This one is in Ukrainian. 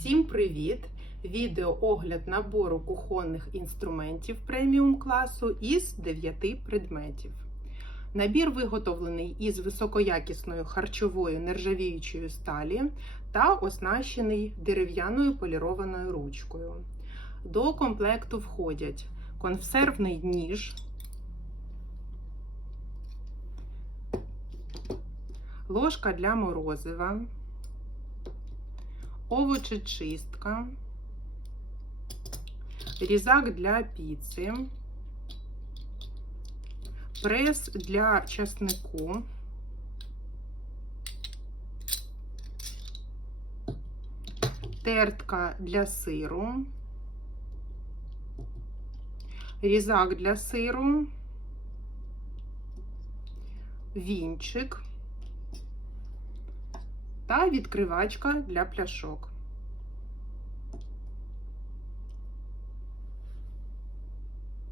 Всім привіт! Відео огляд набору кухонних інструментів преміум класу із 9 предметів. Набір виготовлений із високоякісною харчовою нержавіючої сталі та оснащений дерев'яною полірованою ручкою. До комплекту входять консервний ніж, ложка для морозива, овочечистка, різак для піци, прес для часнику, тертка для сиру, різак для сиру, вінчик та відкривачка для пляшок.